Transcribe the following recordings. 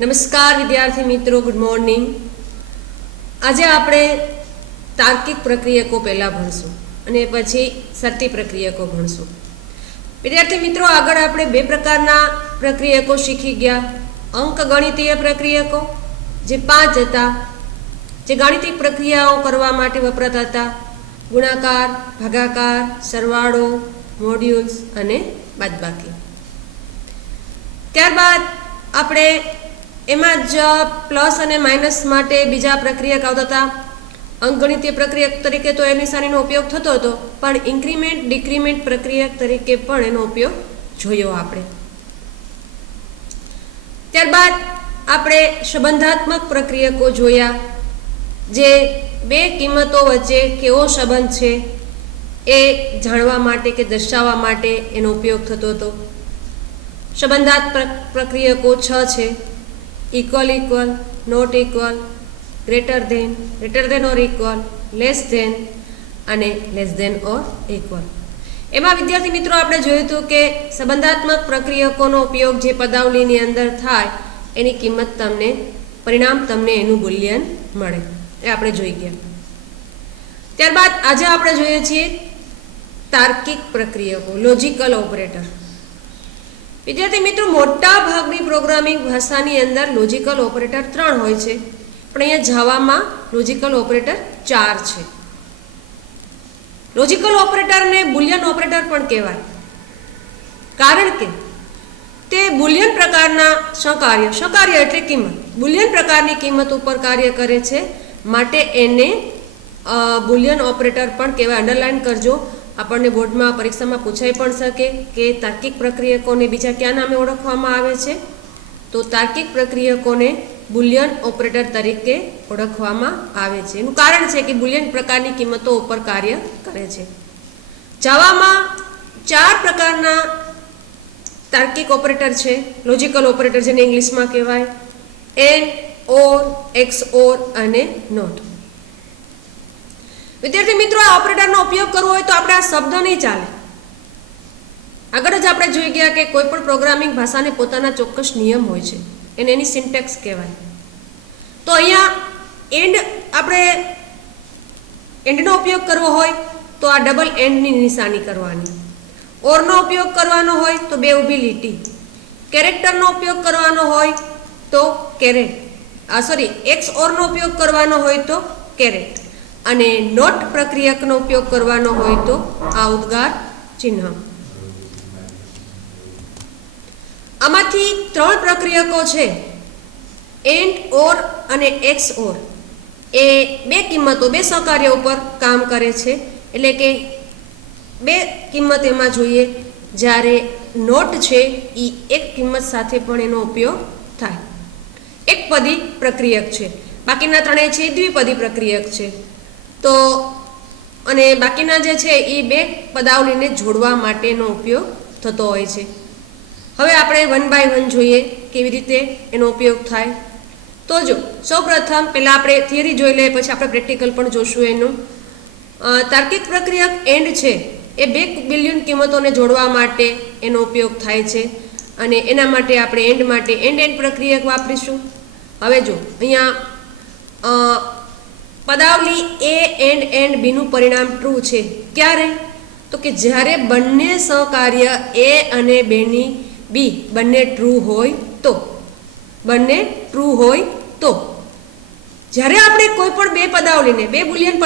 નમસ્કાર વિદ્યાર્થી મિત્રો, ગુડ મોર્નિંગ. આજે આપણે તાર્કિક પ્રક્રિયકો પહેલાં ભણશું અને પછી શરતી પ્રક્રિયકો ભણશું. વિદ્યાર્થી મિત્રો, આગળ આપણે બે પ્રકારના પ્રક્રિયકો શીખી ગયા. અંકગણિતીય પ્રક્રિયકો જે 5 હતા, જે ગાણિતિક પ્રક્રિયાઓ કરવા માટે વપરાતા હતા: ગુણાકાર, ભાગાકાર, સરવાળો, મોડ્યુલ્સ અને બાદબાકી. ત્યારબાદ આપણે એમાં જ પ્લસ અને માઇનસ માટે બીજા પ્રક્રિયક આવતા હતા. અંકગણિતીય પ્રક્રિયક તરીકે તો એ નિશાનીનો ઉપયોગ થતો હતો, પણ ઇન્ક્રીમેન્ટ ડિક્રીમેન્ટ પ્રક્રિયક તરીકે પણ એનો ઉપયોગ જોયો આપણે. ત્યારબાદ આપણે સંબંધાત્મક પ્રક્રિયકો જોયા, જે બે કિંમતો વચ્ચે કેવો સંબંધ છે એ જાણવા માટે કે દર્શાવવા માટે એનો ઉપયોગ થતો હતો. સંબંધાત્મક પ્રક્રિયકો 6 છે: equal equal, not equal, greater than or equal, less than અને લેસ દેન ઓર ઇક્વલ. એમાં વિદ્યાર્થી મિત્રો આપણે જોયું હતું કે સંબંધાત્મક પ્રક્રિયકોનો ઉપયોગ જે પદાવલીની અંદર થાય એની કિંમત તમને, પરિણામ તમને એનું બુલિયન મળે, એ આપણે જોઈ ગયા. ત્યારબાદ આજે આપણે જોઈએ છીએ તાર્કિક પ્રક્રિયકો, લોજિકલ ઓપરેટર. વિદ્યાર્થી મિત્રો, મોટા ભાગની પ્રોગ્રામિંગ ભાષાની અંદર લોજિકલ ઓપરેટર 3 હોય છે, પણ અહીંયા જાવામાં લોજિકલ ઓપરેટર 4 છે. લોજિકલ ઓપરેટરને બુલિયન ઓપરેટર પણ કહેવાય, કારણ કે તે બુલિયન પ્રકારના સહકાર્ય એટલે કિંમત, બુલિયન પ્રકારની કિંમત ઉપર કાર્ય કરે છે, માટે એને બુલિયન ઓપરેટર પણ કહેવાય. અંડરલાઈન કરજો, આપણને બોર્ડમાં પરીક્ષામાં પૂછાઈ પણ શકે કે તાર્કિક પ્રક્રિયકોને બીજા કયા નામે ઓળખવામાં આવે છે. તો તાર્કિક પ્રક્રિયકોને બુલિયન ઓપરેટર તરીકે ઓળખવામાં આવે છે. એનું કારણ છે કે બુલિયન પ્રકારની કિંમતો ઉપર કાર્ય કરે છે. જાવામાં 4 પ્રકારના તાર્કિક ઓપરેટર છે, લોજિકલ ઓપરેટર જેને ઇંગ્લિશમાં કહેવાય: એન્ડ, ઓર, XOR અને નોટ. વિદ્યાર્થી મિત્રો, આ ઓપરેટરનો ઉપયોગ કરવો હોય તો આપણે આ શબ્દ નહીં ચાલે. આગળ જ આપણે જોઈ ગયા કે કોઈ પણ પ્રોગ્રામિંગ ભાષાને પોતાના ચોક્કસ નિયમ હોય છે, એને એની સિન્ટેક્સ કહેવાય. તો અહીંયા એન્ડ, આપણે એન્ડનો ઉપયોગ કરવો હોય તો આ ડબલ એન્ડની નિશાની કરવાની. ઓરનો ઉપયોગ કરવાનો હોય તો બે ઊભી લીટી. કેરેક્ટરનો ઉપયોગ કરવાનો હોય તો XOR નો ઉપયોગ કરવાનો હોય તો કેરેટ, અને નોટ પ્રક્રિયકનો ઉપયોગ કરવાનો હોય તો આ ઉદ્ગાર ચિહ્ન. આમાંથી 3 પ્રક્રિયકો છે, એન્ડ, ઓર અને XOR. એ બે કિંમતો, બે સહકાર્ય ઉપર કામ કરે છે. એટલે કે બે કિંમત એમાં જોઈએ, જ્યારે નોટ છે એ એક કિંમત સાથે પણ એનો ઉપયોગ થાય. એકપદી પ્રક્રિયક છે, બાકીના 3 છે દ્વિપદી પ્રક્રિયક છે. તો અને બાકીના જે છે એ બે પદાવલીને જોડવા માટેનો ઉપયોગ થતો હોય છે. હવે આપણે 1 by 1 જોઈએ કેવી રીતે એનો ઉપયોગ થાય. તો જો સૌપ્રથમ પહેલાં આપણે થિયરી જોઈ લઈએ, પછી આપણે પ્રેક્ટિકલ પણ જોશું એનું. તાર્કિક પ્રક્રિયક એન્ડ છે એ 2 બિલિયન કિંમતોને જોડવા માટે એનો ઉપયોગ થાય છે, અને એના માટે આપણે એન્ડ માટે એન્ડ પ્રક્રિયક વાપરીશું. હવે જો અહીંયા પદાવલી એ એન્ડ બીનું પરિણામ ટ્રુ છે. ક્યારે? તો કે જ્યારે બંને સહકાર્ય એ અને બી બંને ટ્રુ હોય તો. જ્યારે આપણે કોઈ પણ બે પદાવલીને, બે બુલિયન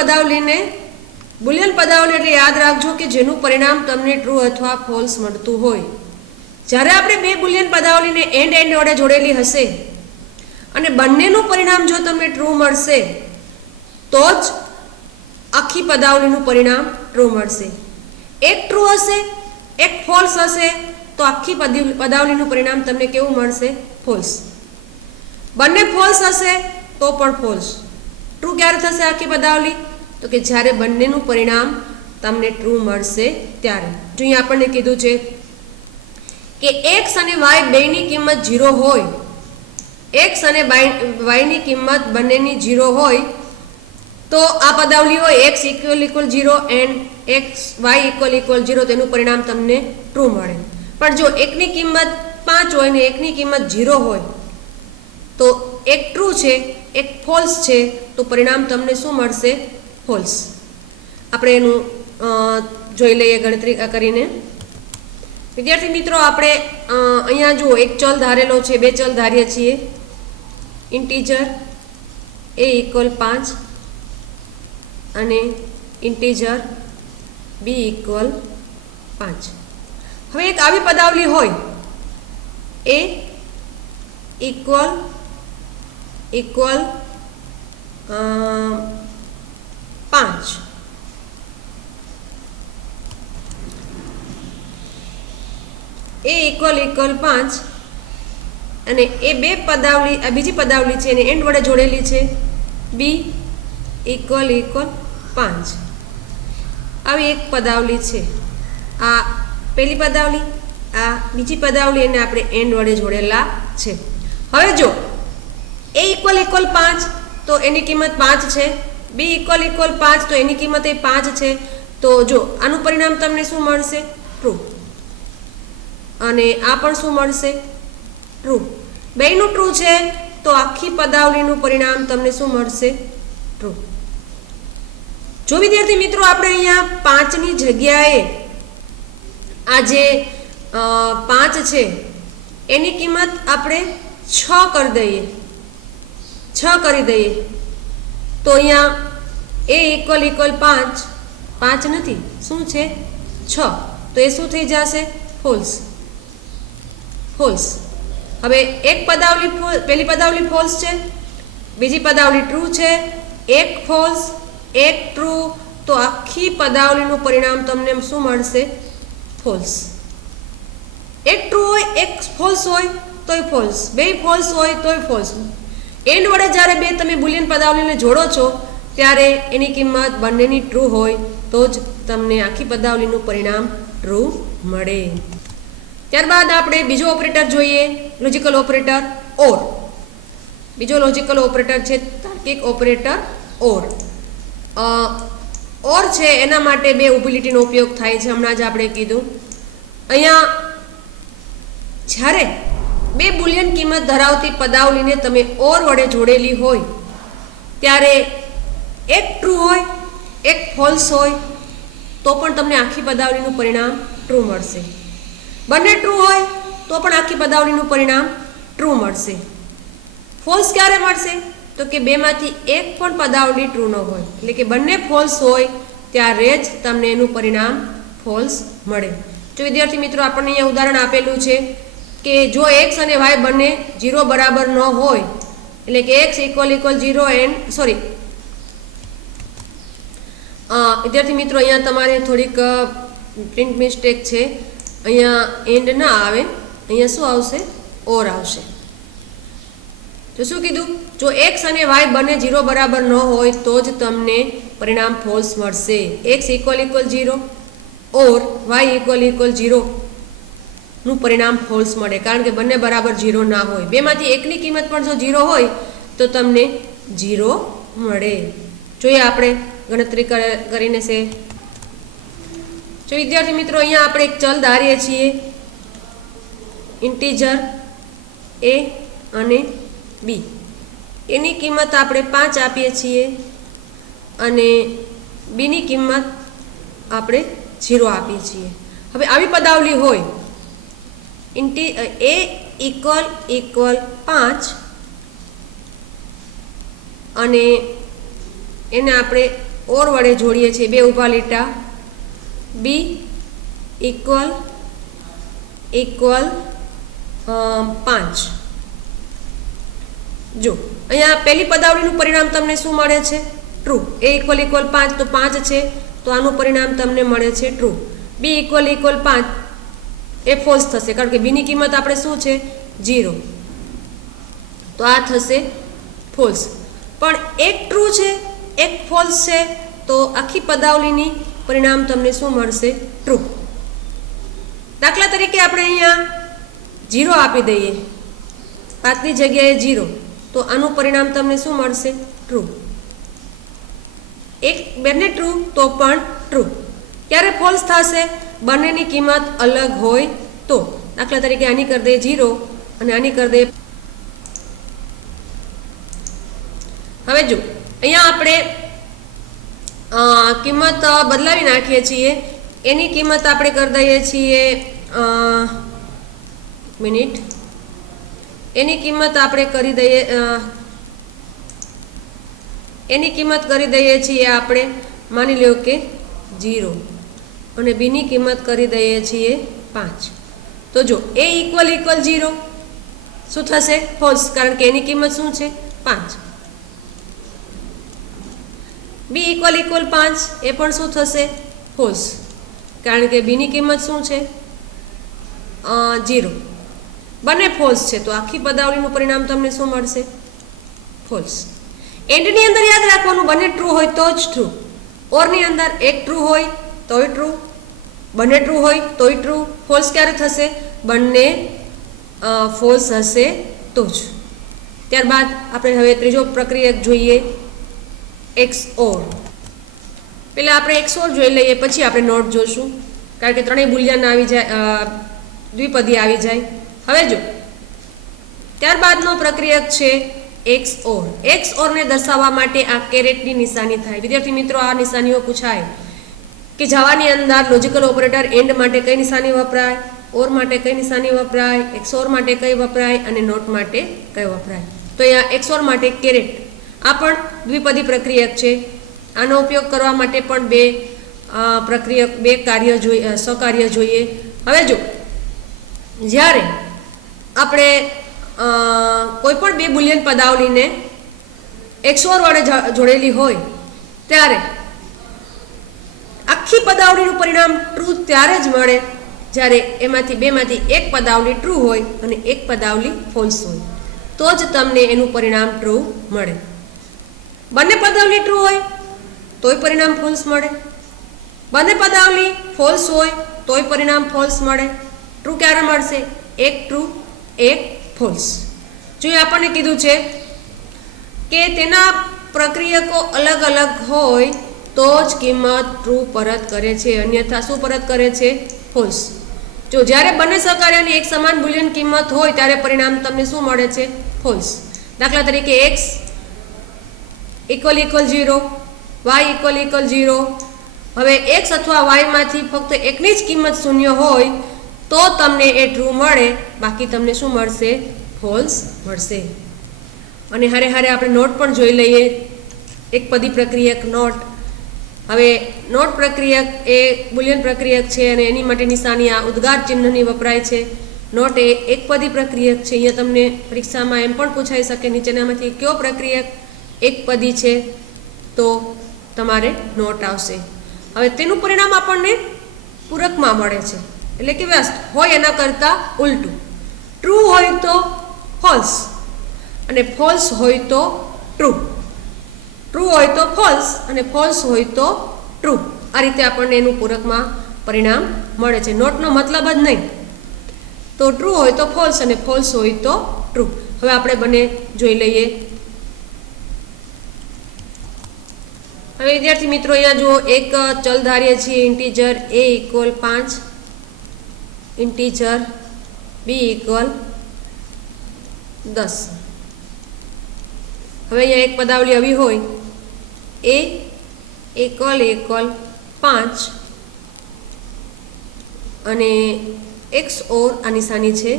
પદાવલી એટલે યાદ રાખજો કે જેનું પરિણામ તમને ટ્રુ અથવા ફોલ્સ મળતું હોય. જ્યારે આપણે બે બુલિયન પદાવલીને એન્ડ વડે જોડેલી હશે અને બંનેનું પરિણામ જો તમને ટ્રુ મળશે તો જ આખી પદાવલીનું પરિણામ ટ્રુ મળશે. એક ટ્રુ હશે, એક ફોલ્સ હશે, તો આખી પદાવલીનું પરિણામ તમને કેવું મળશે? ફોલ્સ. બંને ફોલ્સ હશે તો પણ ફોલ્સ. ટ્રુ ક્યારે થશે આખી પદાવલી? તો કે જ્યારે બંનેનું પરિણામ તમને ટ્રુ મળશે ત્યારે. જો અહીંયા આપણને કીધું છે કે x અને y બેની કિંમત 0 હોય, x અને y ની કિંમત બંનેની 0 હોય તો આ પદાવલી હોય x = 0 એન્ડ y = 0, તેનું પરિણામ તમને ટ્રુ મળે. પણ જો એકની કિંમત 5 હોય ને એકની કિંમત 0 હોય તો એક ટ્રુ છે, એક ફોલ્સ છે, તો પરિણામ તમને શું મળશે? ફોલ્સ. આપણે એનું જોઈ લઈએ ગણતરી કરીને. વિદ્યાર્થી મિત્રો, આપણે અહીંયા જુઓ એક ચલ ધારેલો છે, બે ચલ ધારીએ છીએ. ઇન્ટીજર a = 5 અને ઇન્ટીજર b = 5. હવે એક આવી પદાવલી હોય a = 5, a = 5 અને એ બે પદાવલી, આ બીજી પદાવલી છે એને એન્ડ વડે જોડેલી છે, b = 5. આવી એક પદાવલી છે. આ પહેલી પદાવલી, આ બીજી પદાવલી, એને આપણે એન્ડ વડે જોડેલા છે. હવે જો a = 5 તો એની કિંમત 5 છે, b = 5 તો એની કિંમત એ 5 છે. તો જો આનું પરિણામ તમને શું મળશે? ટ્રુ. અને આ પણ શું મળશે? ટ્રુ. બેયનું ટ્રુ છે તો આખી પદાવલીનું પરિણામ તમને શું મળશે? ટ્રુ. જો વિદ્યાર્થી મિત્રો આપણે અહીંયા 5ની જગ્યાએ આ જે 5 છે એની કિંમત આપણે 6 કરી દઈએ, 6 કરી દઈએ, તો અહીંયા a = 5, 5 નથી, શું છે? 6. તો એ શું થઈ જશે? ફોલ્સ. ફોલ્સ. હવે એક પદાવલી, પહેલી પદાવલી ફોલ્સ છે, બીજી પદાવલી ટ્રુ છે, એક ફોલ્સ એક ટ્રુ, તો આખી પદાવલીનું પરિણામ તમને શું મળશે? ફોલ્સ. એક ટ્રુ હોય, એક ફોલ્સ હોય તોય ફોલ્સ, બે ફોલ્સ હોય તોય ફોલ્સ. એન્ડ વડે જ્યારે બે તમે બુલિયન પદાવલીને જોડો છો ત્યારે એની કિંમત બંનેની ટ્રુ હોય તો જ તમને આખી પદાવલીનું પરિણામ ટ્રુ મળે. ત્યારબાદ આપણે બીજો ઓપરેટર જોઈએ, લોજિકલ ઓપરેટર ઓર. બીજો લોજિકલ ઓપરેટર છે તાર્કિક ઓપરેટર ઓર. ઓર છે એના માટે બે ઊભી લીટીનો ઉપયોગ થાય છે, હમણાં જ આપણે કીધું. અહીંયા જ્યારે બે બુલિયન કિંમત ધરાવતી પદાવલીને તમે ઓર વડે જોડેલી હોય ત્યારે એક ટ્રુ હોય, એક ફોલ્સ હોય તો પણ તમને આખી પદાવલીનું પરિણામ ટ્રુ મળશે. બંને ટ્રુ હોય તો પણ આખી પદાવલીનું પરિણામ ટ્રુ મળશે. ફોલ્સ ક્યારે મળશે? તો કે બેમાંથી એક પણ પદાવલી ટ્રુ ન હોય, એટલે કે બંને ફોલ્સ હોય ત્યારે જ તમને એનું પરિણામ ફોલ્સ મળે. જો વિદ્યાર્થી મિત્રો આપણને અહીંયા ઉદાહરણ આપેલું છે કે જો x અને y બંને 0 બરાબર ન હોય, એટલે કે x = 0 એન્ડ વિદ્યાર્થી મિત્રો અહીંયા તમારે થોડીક પ્રિન્ટ મિસ્ટેક છે, અહીંયા એન્ડ ના આવે, અહીંયા શું આવશે? ઓર આવશે. તો શું કીધું? જો x અને y બંને 0 બરાબર ન હોય તો જ તમને પરિણામ ફોલ્સ મળશે. x = 0 ઓર y = 0 નું પરિણામ ફોલ્સ મળે, કારણ કે બંને બરાબર 0 ના હોય. બેમાંથી એકની કિંમત પણ જો 0 હોય તો તમને 0 મળે. જોઈએ આપણે ગણતરી કરીને છે. જો વિદ્યાર્થી મિત્રો અહીંયા આપણે એક ચલ ધારીએ છીએ, ઇન્ટીજર a અને b. એની કિંમત આપણે 5 આપીએ છીએ અને b ની કિંમત આપણે 0 આપીએ છીએ. હવે આવી પદાવલી હોય a = 5 અને એને આપણે ઓર વડે જોડીએ છીએ, બે ઊભા લીટા, b = 5. જો અહીંયા પહેલી પદાવલીનું પરિણામ તમને શું મળે છે? ટ્રુ. a = 5 તો 5 છે તો આનું પરિણામ તમને મળે છે ટ્રુ. b = 5 એ ફોલ્સ થશે, કારણ કે b ની કિંમત આપણે શું છે? 0, તો આ થશે ફોલ્સ. પણ એક ટ્રુ છે, એક ફોલ્સ છે, તો આખી પદાવલીની પરિણામ તમને શું મળશે? ટ્રુ. દાખલા તરીકે આપણે અહીંયા 0 આપી દઈએ, 5ની જગ્યાએ 0, તો આનું પરિણામ તમને શું મળશે? ટ્રુ. એક બંને ટ્રુ તો પણ ટ્રુ. ક્યારે ફોલ્સ થશે? બંનેની કિંમત અલગ હોય તો. દાખલા તરીકે આની કરી દે 0 અને આની કરી દે હવે જો અહીંયા આપણે કિંમત બદલાવી નાખીએ છીએ. એની કિંમત આપણે કરી દઈએ છીએ મિનિટ. એની કિંમત આપણે કરી દઈએ છીએ આપણે માની લો કે 0 અને બીની કિંમત કરી દઈએ છીએ 5. તો જો a = 0 શું થશે? ફોલ્સ, કારણ કે એની કિંમત શું છે? 5. b = 5 એ પણ શું થશે? ફોલ્સ, કારણ કે બીની કિંમત શું છે? 0. બંને ફોલ્સ છે, તો આખી પદાવલીનું પરિણામ તમને શું મળશે? ફોલ્સ. એન્ડની અંદર યાદ રાખવાનું, બંને ટ્રુ હોય તો જ ટ્રુ. ઓરની અંદર એક ટ્રુ હોય તોય ટ્રુ, બંને ટ્રુ હોય તોય ટ્રુ. ફોલ્સ ક્યારે થશે? બંને ફોલ્સ હશે તો જ. ત્યારબાદ આપણે હવે ત્રીજો પ્રક્રિયક જોઈએ, XOR. પહેલાં આપણે XOR જોઈ લઈએ, પછી આપણે નોટ જોઈશું, કારણ કે ત્રણેય બુલિયન આવી જાય, દ્વિપદી આવી જાય. હવે જો ત્યારબાદનો પ્રક્રિયક છે XOR. XOR ને દર્શાવવા માટે આ કેરેટની નિશાની થાય. વિદ્યાર્થી મિત્રો, આ નિશાનીઓ પૂછાય કે જાવાની અંદર લોજિકલ ઓપરેટર એન્ડ માટે કઈ નિશાની વપરાય, ઓર માટે કઈ નિશાની વપરાય, XOR માટે કઈ વપરાય અને નોટ માટે કઈ વપરાય. તો અહીંયા XOR માટે કેરેટ. આ પણ દ્વિપદી પ્રક્રિયક છે. આનો ઉપયોગ કરવા માટે પણ બે સહકાર્ય જોઈએ. હવે જો જ્યારે આપણે કોઈ પણ બે બુલિયન પદાવલીને XOR વડે જોડેલી હોય ત્યારે આખી પદાવલીનું પરિણામ ટ્રુ ત્યારે જ મળે જ્યારે એમાંથી બેમાંથી એક પદાવલી ટ્રુ હોય અને એક પદાવલી ફોલ્સ હોય, તો જ તમને એનું પરિણામ ટ્રુ મળે. બંને પદાવલી ટ્રુ હોય તોય પરિણામ ફોલ્સ મળે, બંને પદાવલી ફોલ્સ હોય તોય પરિણામ ફોલ્સ મળે. ટ્રુ ક્યારે મળશે? એક ટ્રુ એક ફોલ્સ. જો આપણને કીધું છે કે તેના પ્રક્રિયકો અલગ અલગ હોય તો જ કિંમત ટ્રુ પરત કરે છે, અન્યથા શું પરત કરે છે? ફોલ્સ. જો જ્યારે બંને સહકાર્યની એક સમાન બુલિયન કિંમત હોય ત્યારે પરિણામ તમને શું મળે છે? ફોલ્સ. દાખલા તરીકે x = 0, y = 0. હવે x અથવા y માંથી ફક્ત એકની જ કિંમત 0 હોય તો તમને એ ટ્રુ મળે, બાકી તમને શું મળશે? ફોલ્સ મળશે. અને હારે હારે આપણે નોટ પણ જોઈ લઈએ, એક પદી પ્રક્રિયક નોટ. હવે નોટ પ્રક્રિયક એ બુલિયન પ્રક્રિયક છે અને એની માટે નિશાની આ ઉદ્ગાર ચિહ્નની વપરાય છે. નોટ એ એક પદી પ્રક્રિયક છે. અહીંયા તમને પરીક્ષામાં એમ પણ પૂછાઈ શકે નીચેનામાંથી કયો પ્રક્રિયક એક પદી છે, તો તમારે નોટ આવશે. હવે તેનું પરિણામ આપણને પૂરકમાં મળે છે, એટલે કે વ્યસ્ત હોય એના કરતાં ઉલટું. ટ્રુ હોય તો ફોલ્સ અને ફોલ્સ હોય તો ટ્રુ, ટ્રુ હોય તો ફોલ્સ અને ફોલ્સ હોય તો ટ્રુ. આ રીતે આપણને એનું પૂરકમાં પરિણામ મળે છે. નોટનો મતલબ જ નહીં, તો ટ્રુ હોય તો ફોલ્સ અને ફોલ્સ હોય તો ટ્રુ. હવે આપણે બંને જોઈ લઈએ. હવે વિદ્યાર્થી મિત્રો, અહીંયા જો એક ચલ ધારીએ છીએ, ઇન્ટીજર a = 5, ઇન્ટીજર b = 10. હવે અહીંયા એક પદાવલી આવી હોય, a = 5 અને XOR આ નિશાની છે,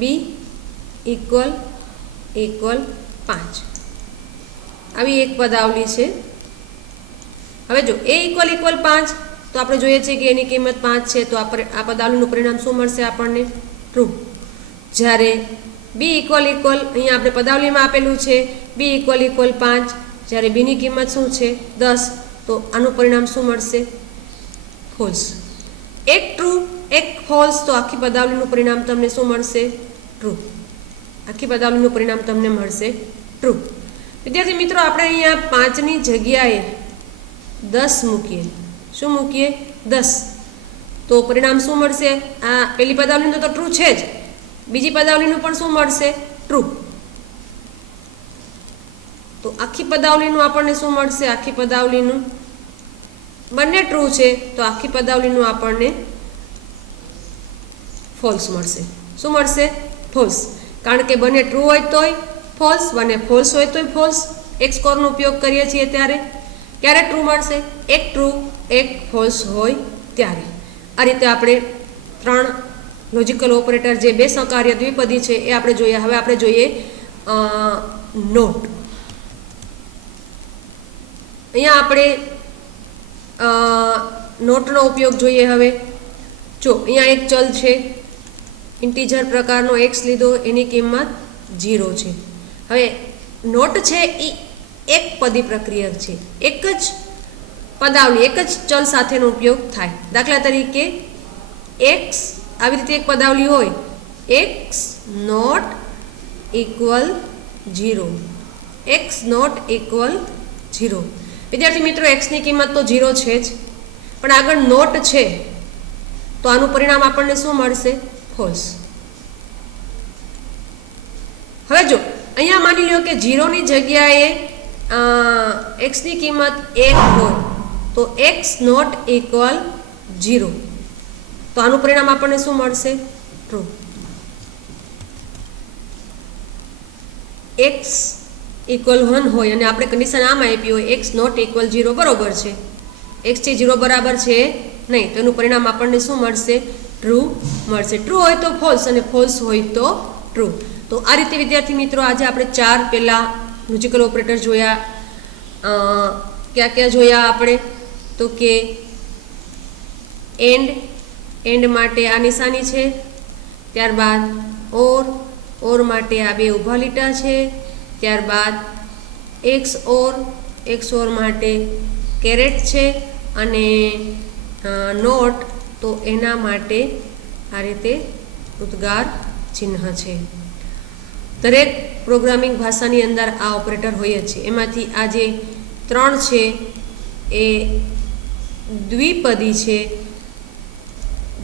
b = 5. આવી એક પદાવલી છે. હવે જો a = 5 તો આપણે જોઈએ છીએ કે એની કિંમત 5 છે, તો આ પદાવલીનું પરિણામ શું મળશે આપણને? ટ્રુ. જ્યારે b = અહીંયા આપણે પદાવલીમાં આપેલું છે b = 5, જ્યારે બીની કિંમત શું છે? 10, તો આનું પરિણામ શું મળશે? ફોલ્સ. એક ટ્રુ એક ફોલ્સ, તો આખી પદાવલીનું પરિણામ તમને શું મળશે? ટ્રુ. આખી પદાવલીનું પરિણામ તમને મળશે ટ્રુ. વિદ્યાર્થી મિત્રો, આપણે અહીંયા 5ની જગ્યાએ 10 મૂકીએ. શું મૂકીએ? 10. તો પરિણામ શું મળશે? આ પહેલી પદાવલીનું તો ટ્રુ છે જ, બીજી પદાવલીનું પણ શું મળશે? ટ્રુ. તો આખી પદાવલીનું આપણને શું મળશે? આખી પદાવલીનું બંને ટ્રુ છે, તો આખી પદાવલીનું આપણને ફોલ્સ મળશે. શું મળશે? ફોલ્સ. કારણ કે બંને ટ્રુ હોય તોય ફોલ્સ, બંને ફોલ્સ હોય તોય ફોલ્સ. એક્સ કોરનો ઉપયોગ કરીએ છીએ ત્યારે ક્યારે ટ્રુ મળશે? એક ટ્રુ એક ફોલ્સ હોય ત્યારે. આ રીતે આપણે 3 લોજિકલ ઓપરેટર જે બે સહકાર્ય દ્વિપદી છે એ આપણે જોઈએ. હવે આપણે જોઈએ નોટ. અહીંયા આપણે નોટનો ઉપયોગ જોઈએ. હવે જો અહીંયા એક ચલ છે, ઇન્ટીજર પ્રકારનો એક્સ લીધો, એની કિંમત 0 છે. હવે નોટ છે એ એક પદી પ્રક્રિયક છે, એક જ પદાવલી એક જ ચલ સાથેનો ઉપયોગ થાય. દાખલા તરીકે એક્સ આવી રીતે એક પદાવલી હોય, x not equal 0, x not equal 0. વિદ્યાર્થી મિત્રો, એક્સની કિંમત તો 0 છે જ, પણ આગળ નોટ છે તો આનું પરિણામ આપણને શું મળશે? ફોલ્સ. હવે જો અહીંયા માની લો કે 0ની જગ્યાએ એક્સની કિંમત 1 હોય તો એક્સ નોટ ઇક્વલ 0, તો આનું પરિણામ આપણને શું મળશે? ટ્રુ. એક્સ ઇક્વલ 1 હોય અને આપણે કન્ડિશન આમાં આપી હોય એક્સ નોટ ઇક્વલ 0, બરોબર છે, એક્સ થી 0 બરાબર છે નહીં, તો એનું પરિણામ આપણને શું મળશે? ટ્રુ મળશે. ટ્રુ હોય તો ફોલ્સ અને ફોલ્સ હોય તો ટ્રુ. તો આ રીતે વિદ્યાર્થી મિત્રો આજે આપણે 4 પહેલાં લોજિકલ ઓપરેટર જોયા. ક્યાં જોયા આપણે? તો કે એન્ડ માટે આ નિશાની છે, ત્યારબાદ ઓર માટે આ બે ઊભા લીટા છે, ત્યારબાદ એક્સ ઓર માટે કેરેટ છે, અને નોટ તો એના માટે આ રીતે ઉદ્ગાર ચિહ્ન છે. દરેક પ્રોગ્રામિંગ ભાષાની અંદર આ ઓપરેટર હોય જ છે. એમાંથી આ જે 3 છે એ દ્વિપદી છે.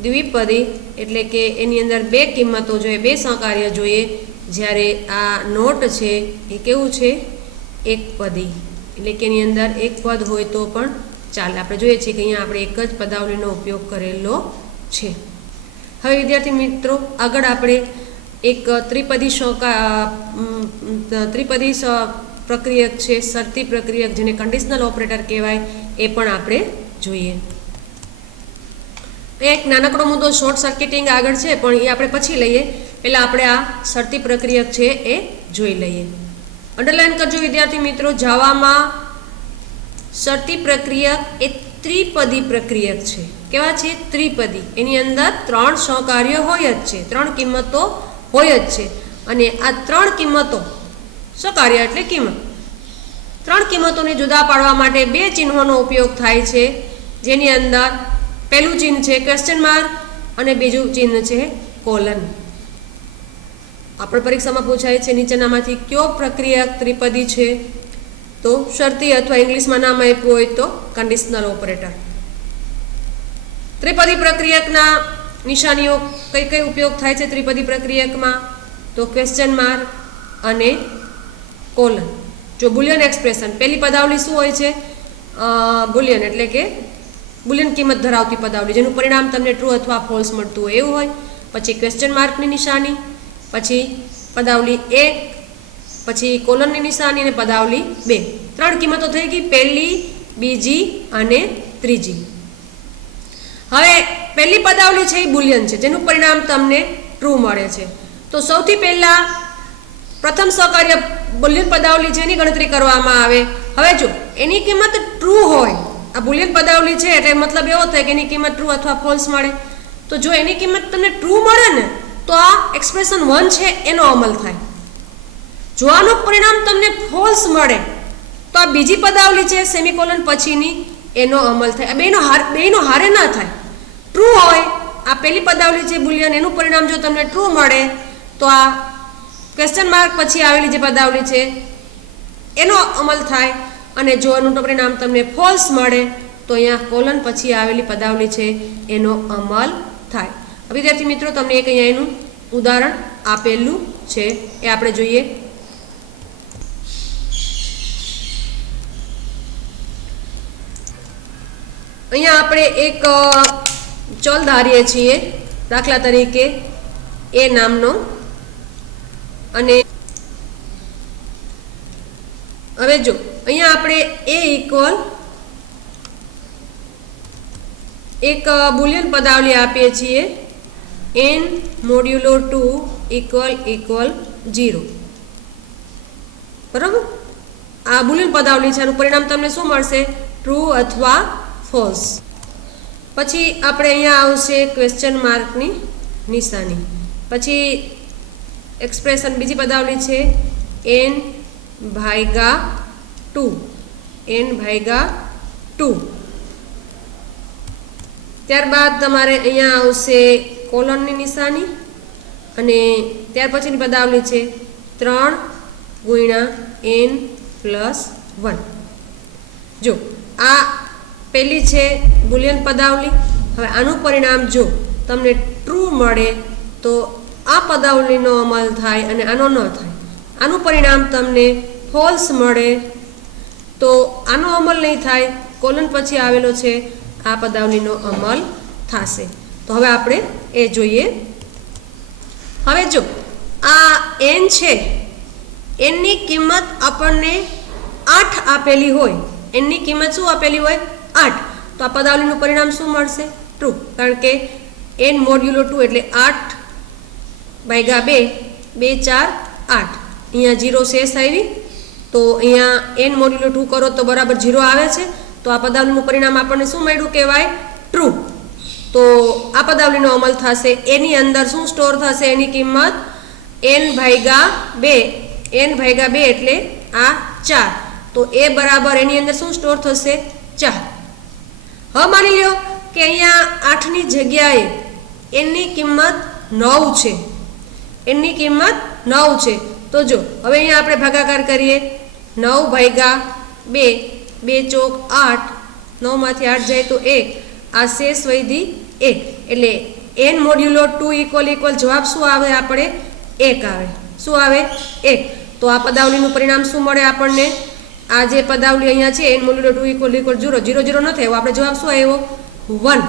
દ્વિપદી એટલે કે એની અંદર 2 કિંમતો જોઈએ, 2 સહકાર્ય જોઈએ. જ્યારે આ નોટ છે એ કેવું છે? એક પદી, એટલે કે એની અંદર એક પદ હોય તો પણ ચાલે. આપણે જોઈએ છીએ કે અહીંયા આપણે એક જ પદાવલીનો ઉપયોગ કરેલો છે. હવે વિદ્યાર્થી મિત્રો, આગળ આપણે એક ત્રિપદી પ્રક્રિયક છે, શરતી પ્રક્રિયક, જેને કન્ડિશનલ ઓપરેટર કહેવાય, એ પણ આપણે જોઈએ. એક નાનકડો મુદ્દો શોર્ટ સર્કિટિંગ આગળ છે, પણ એ આપણે પછી લઈએ. પહેલાં આપણે આ શરતી પ્રક્રિયક છે એ જોઈ લઈએ. અંડરલાઈન કરજો વિદ્યાર્થી મિત્રો, જાવામાં શરતી પ્રક્રિયક એ ત્રિપદી પ્રક્રિયક છે. કેવા છે? ત્રિપદી. એની અંદર 3 સહકાર્યો હોય જ છે, 3 કિંમતો હોય જ છે. અને આ 3 કિંમતો, સહકાર્ય એટલે કિંમત, 3 કિંમતોને જુદા પાડવા માટે 2 ચિહ્નોનો ઉપયોગ થાય છે, જેની અંદર પહેલું ચિહ્ન છે ક્વેશ્ચન માર્ક અને બીજું ચિહ્ન છે કોલન. આપણે પરીક્ષામાં પૂછાય છે નીચેનામાંથી કયો પ્રક્રિયક ત્રિપદી છે? તો શરતી અથવા ઇંગ્લિશમાં નામ આપ્યું હોય તો કન્ડિશનલ ઓપરેટર. ત્રિપદી પ્રક્રિયકના નિશાનીઓ કઈ ઉપયોગ થાય છે ત્રિપદી પ્રક્રિયકમાં? તો ક્વેશ્ચન માર્ક અને કોલન. જો બુલિયન એક્સપ્રેશન, પહેલી પદાવલી શું હોય છે? બુલિયન એટલે કે બુલિયન કિંમત ધરાવતી પદાવલી, જેનું પરિણામ તમને ટ્રુ અથવા ફોલ્સ મળતું હોય એવું હોય. પછી ક્વેશ્ચન માર્કની નિશાની, પછી પદાવલી 1, પછી કોલનની નિશાની અને પદાવલી 2. 3 કિંમતો થઈ ગઈ, પહેલી, બીજી અને ત્રીજી. હવે પહેલી પદાવલી છે એ બુલિયન છે, જેનું પરિણામ તમને ટ્રુ મળે છે. તો સૌથી પહેલાં પ્રથમ સહકાર્ય બુલિયન પદાવલી છે એની ગણતરી કરવામાં આવે. હવે જો એની કિંમત ટ્રુ હોય, આ બુલિયન પદાવલી છે એટલે મતલબ એવો થાય કે એની કિંમત ટ્રુ અથવા ફોલ્સ મળે. તો જો એની કિંમત તમને ટ્રુ મળે ને તો આ એક્સપ્રેશન 1 છે એનો અમલ થાય. જો આનું પરિણામ તમને ફોલ્સ મળે તો આ બીજી પદાવલી છે સેમિકોલન પછીની, એનો અમલ થાય. બેનો હારે ના થાય. ટ્રુ હોય આ પહેલી પદાવલી છે બુલિયન, એનું પરિણામ જો તમને ટ્રુ મળે તો આ ક્વેશ્ચન માર્ક પછી આવેલી જે પદાવલી છે એનો અમલ થાય, અને જો એનું પરિણામ તમને ફોલ્સ મળે તો અહીંયા કોલન પછી આવેલી પદાવલી છે એનો અમલ થાય. વિદ્યાર્થી મિત્રો, તમને એક અહીંયા એનું ઉદાહરણ આપેલું છે એ આપણે જોઈએ. અહીંયા આપણે એક ચલ ધારીએ છીએ, દાખલા તરીકે એ નામનો, અને હવે જો અહીંયા આપણે a ઇક્વલ એક બુલિયન પદાવલી આપીએ છીએ n મોડ્યુલો 2 ઇક્વલ 0, બરાબર. આ બુલિયન પદાવલી છે, આનું પરિણામ તમને શું મળશે? ટ્રુ અથવા ફોલ્સ. પછી આપણે અહીંયા આવશે ક્વેશ્ચન માર્કની નિશાની. પછી એક્સપ્રેશન બીજી પદાવલી છે n/2. ત્યારબાદ તમારે અહીંયા આવશે કોલનની નિશાની અને ત્યાર પછીની પદાવલી છે 3 × n+1. જો આ પહેલી છે બુલિયન પદાવલી. હવે આનું પરિણામ જો તમને ટ્રુ મળે તો આ પદાવલીનો અમલ થાય અને આનો ન થાય. આનું પરિણામ તમને ફોલ્સ મળે તો આનો અમલ નહીં થાય, કોલન પછી આવેલો છે આ પદાવલીનો અમલ થશે. તો હવે આપણે એ જોઈએ. હવે જો આ n છે, nની કિંમત આપણને 8 આપેલી હોય, nની કિંમત શું આપેલી હોય? 8. તો આ પદાવલીનું પરિણામ શું મળશે? ટ્રુ. કારણ કે n મોડ્યુલો 2 એટલે 8/2, 2 4 8. અહીંયા 0 શેષ આવી, તો અહીંયા n મોડ્યુલો 2 કરો તો બરાબર 0 આવે છે. તો આ પદાવલીનું પરિણામ આપણને શું મળ્યું કહેવાય? ટ્રુ. તો આ પદાવલીનો અમલ થશે. એની અંદર શું સ્ટોર થશે? એની કિંમત n/2 એટલે આ 4. તો એ બરાબર એની અંદર શું સ્ટોર થશે? 4. હવે માની લો કે અહીંયા 8ની જગ્યાએ nની કિંમત 9 છે. nની કિંમત 9 છે. તો જો હવે અહીંયા આપણે ભાગાકાર કરીએ. 9/2, 2 ચોક 8, 9 માંથી 8 જાય તો 1, આ શેષ વૈધી 1. એટલે n મોડ્યુલો 2 ઇક્વલ જવાબ શું આવે? આપણે 1 આવે. શું આવે? 1. તો આ પદાવલીનું પરિણામ શું મળે આપણને? આ જે પદાવલી અહીંયા છે n મોડ્યુલો 2 ઇક્વલ 0, 0 0 ન થયો, આપણે જવાબ શું આવ્યો? 1.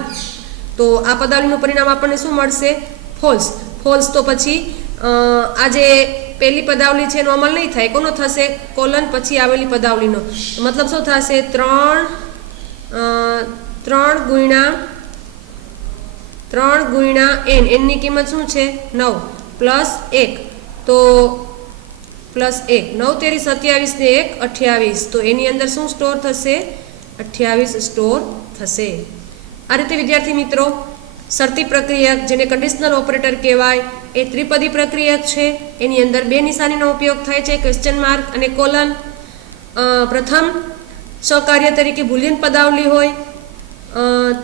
તો આ પદાવલીનું પરિણામ આપણને શું મળશે? ફોલ્સ. ફોલ્સ તો પછી આ જે પહેલી પદાવલી છે એનો અમલ નહીં થાય. કોનો થશે? કોલન પછી આવેલી પદાવલીનો. મતલબ શું થશે? 3 × n. nની કિંમત શું છે? 9 + 1. તો +1, 9 તેરી 27 ને 1 28. તો એની અંદર શું સ્ટોર થશે? 28 સ્ટોર થશે. આ રીતે વિદ્યાર્થી મિત્રો શરતી પ્રક્રિયક, જેને કંડિશનલ ઓપરેટર કહેવાય, એ ત્રિપદી પ્રક્રિયક છે. એની અંદર 2 નિશાનીનો ઉપયોગ થાય છે, ક્વેશ્ચન માર્ક અને કોલન. પ્રથમ સહકાર્ય તરીકે બુલિયન પદાવલી હોય,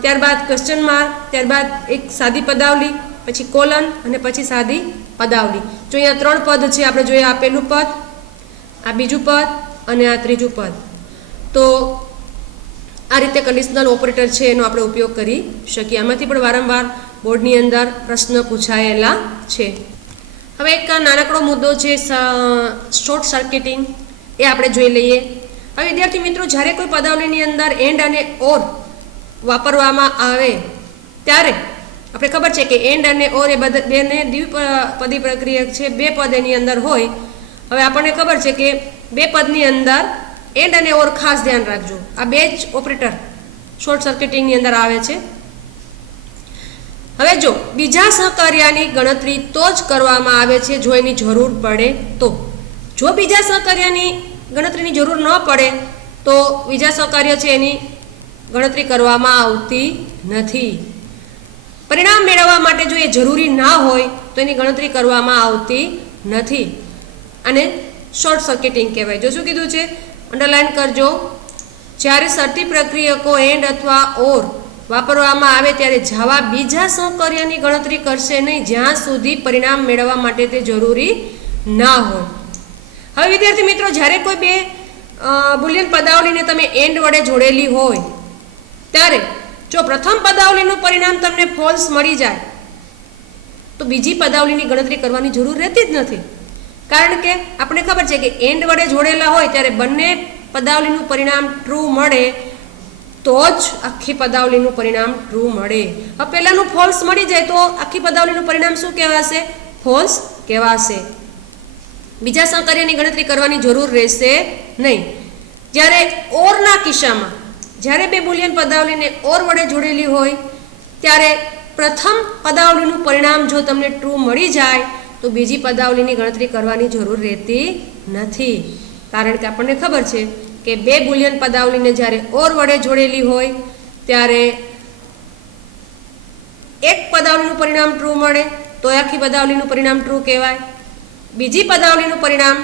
ત્યારબાદ ક્વેશ્ચન માર્ક, ત્યારબાદ એક સાદી પદાવલી, પછી કોલન અને પછી સાદી પદાવલી. જો અહીંયા 3 પદ છે, આપણે જોઈએ આ પહેલું પદ, આ બીજું પદ અને આ ત્રીજું પદ. તો આ રીતે કંડિશનલ ઓપરેટર છે એનો આપણે ઉપયોગ કરી શકીએ. આમાંથી પણ વારંવાર બોર્ડની અંદર પ્રશ્ન પૂછાયેલા છે. હવે એક નાનકડો મુદ્દો છે શોર્ટ સર્કિટિંગ, એ આપણે જોઈ લઈએ. હવે વિદ્યાર્થી મિત્રો, જ્યારે કોઈ પદાવલીની અંદર એન્ડ અને ઓર વાપરવામાં આવે ત્યારે આપણે ખબર છે કે એન્ડ અને ઓર એ બેને દ્વિપદી પ્રક્રિયક છે. 2 પદ એની અંદર હોય. હવે આપણને ખબર છે કે 2 પદની અંદર એન્ડ અને ઓર ખાસ ધ્યાન રાખજો. આ 2 જ ઓપરેટર શોર્ટ સર્કિટિંગની અંદર આવે છે. હવે જો બીજા સહકાર્યની ગણતરી તો જ કરવામાં આવે છે જો એની જરૂર પડે તો. જો બીજા સહકાર્યની ગણતરીની જરૂર ન પડે તો બીજા સહકાર્ય છે એની ગણતરી કરવામાં આવતી નથી. પરિણામ મેળવવા માટે જો એ જરૂરી ના હોય તો એની ગણતરી કરવામાં આવતી નથી. અને શોર્ટ સર્કિટિંગ કહેવાય. જો શું કીધું છે? અંડરલાઈન કરજો. જ્યારે શરતી પ્રક્રિયકો એન્ડ અથવા ઓર વાપરવામાં આવે ત્યારે જવાબ બીજા સહકાર્યની ગણતરી કરશે નહીં જ્યાં સુધી પરિણામ મેળવવા માટે તે જરૂરી ના હોય. હવે વિદ્યાર્થી મિત્રો, જ્યારે કોઈ 2 બુલિયન પદાવલીને તમે એન્ડ વડે જોડેલી હોય ત્યારે જો પ્રથમ પદાવલીનું પરિણામ તમને ફોલ્સ મળી જાય તો બીજી પદાવલીની ગણતરી કરવાની જરૂર રહેતી જ નથી. કારણ કે આપણે ખબર છે કે એન્ડ વડે જોડેલા હોય ત્યારે બંને પદાવલીનું પરિણામ ટ્રુ મળે તો જ આખી પદાવલીનું પરિણામ ટ્રુ મળે. હવે પહેલાનું ફોલ્સ મળી જાય તો આખી પદાવલીનું પરિણામ શું કહેવાશે? ફોલ્સ કહેવાશે. બીજા સહકાર્યની ગણતરી કરવાની જરૂર રહેશે નહીં. જ્યારે ઓરના કિસ્સામાં જ્યારે બે બુલિયન પદાવલીને ઓર વડે જોડેલી હોય ત્યારે પ્રથમ પદાવલીનું પરિણામ જો તમને ટ્રુ મળી જાય તો બીજી પદાવલીની ગણતરી કરવાની જરૂર રહેતી નથી, કારણ કે આપણને ખબર છે કે બે બુલિયન પદાવલીને જ્યારે ઓર વડે જોડેલી હોય ત્યારે એક પદાવલીનું પરિણામ ટ્રુ મળે તો આખી પદાવલીનું પરિણામ ટ્રુ કહેવાય, બીજી પદાવલીનું પરિણામ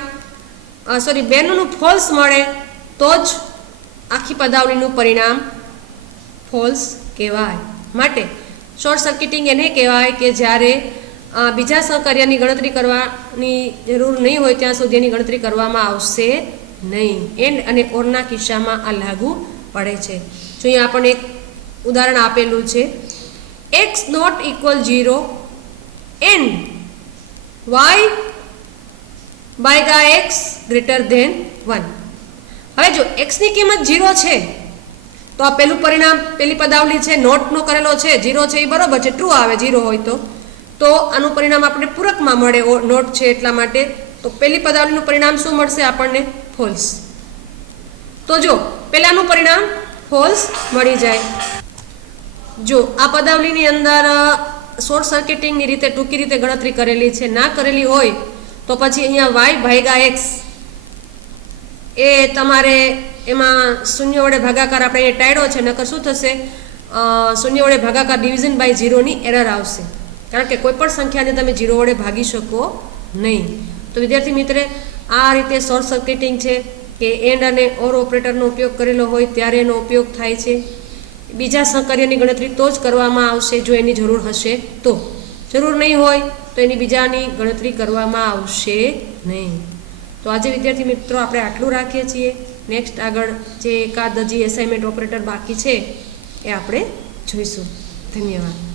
બેનું ફોલ્સ મળે તો જ આખી પદાવલીનું પરિણામ ફોલ્સ કહેવાય. માટે શોર્ટ સર્કિટિંગ એને કહેવાય કે જ્યારે બીજા સહકાર્યની ગણતરી કરવાની જરૂર નહીં હોય ત્યાં સુધી એની ગણતરી કરવામાં આવશે નહીં. એન્ડ અને ઓરના કિસ્સામાં આ લાગુ પડે છે. જો અહીંયા આપણને એક ઉદાહરણ આપેલું છે, x not equal 0 and y by x greater than 1. હવે જો x ની કિંમત 0 છે તો આ પેલું પરિણામ, પેલી પદાવલી છે નોટનો કરેલો છે 0 છે એ બરોબર છે, ટ્રુ આવે 0 હોય તો આનું પરિણામ આપણે પૂરકમાં મળે, નોટ છે એટલા માટે. તો પેલી પદાવલીનું પરિણામ શું મળશે આપણને? ફોલ્સ. તો જો પહેલાનું પરિણામ ફોલ્સ મળી જાય. જો આ પદાવલીની અંદર શોર્ટ સર્કિટિંગની રીતે ટૂંકી રીતે ગણતરી કરેલી છે, ના કરેલી હોય તો પછી અહીંયા y ભાગ્યા x એ તમારે એમાં શૂન્ય વડે ભાગાકાર આપણે અહીંયા ટાળ્યો છે, નકર શું થશે? શૂન્ય વડે ભાગાકાર ડિવિઝન બાય 0ની એરર આવશે, કારણ કે કોઈ પણ સંખ્યાને તમે 0 વડે ભાગી શકો નહીં. તો વિદ્યાર્થી મિત્રે આ રીતે શોર્ટ સર્કિટિંગ છે કે એન્ડ અને ઓર ઓપરેટરનો ઉપયોગ કરેલો હોય ત્યારે એનો ઉપયોગ થાય છે. બીજા સહકાર્યની ગણતરી તો જ કરવામાં આવશે જો એની જરૂર હશે તો, જરૂર નહીં હોય તો એની બીજાની ગણતરી કરવામાં આવશે નહીં. તો આજે વિદ્યાર્થી મિત્રો આપણે આટલું રાખીએ છીએ. નેક્સ્ટ આગળ જે એકાદ હજી એસાઇનમેન્ટ ઓપરેટર બાકી છે એ આપણે જોઈશું. ધન્યવાદ.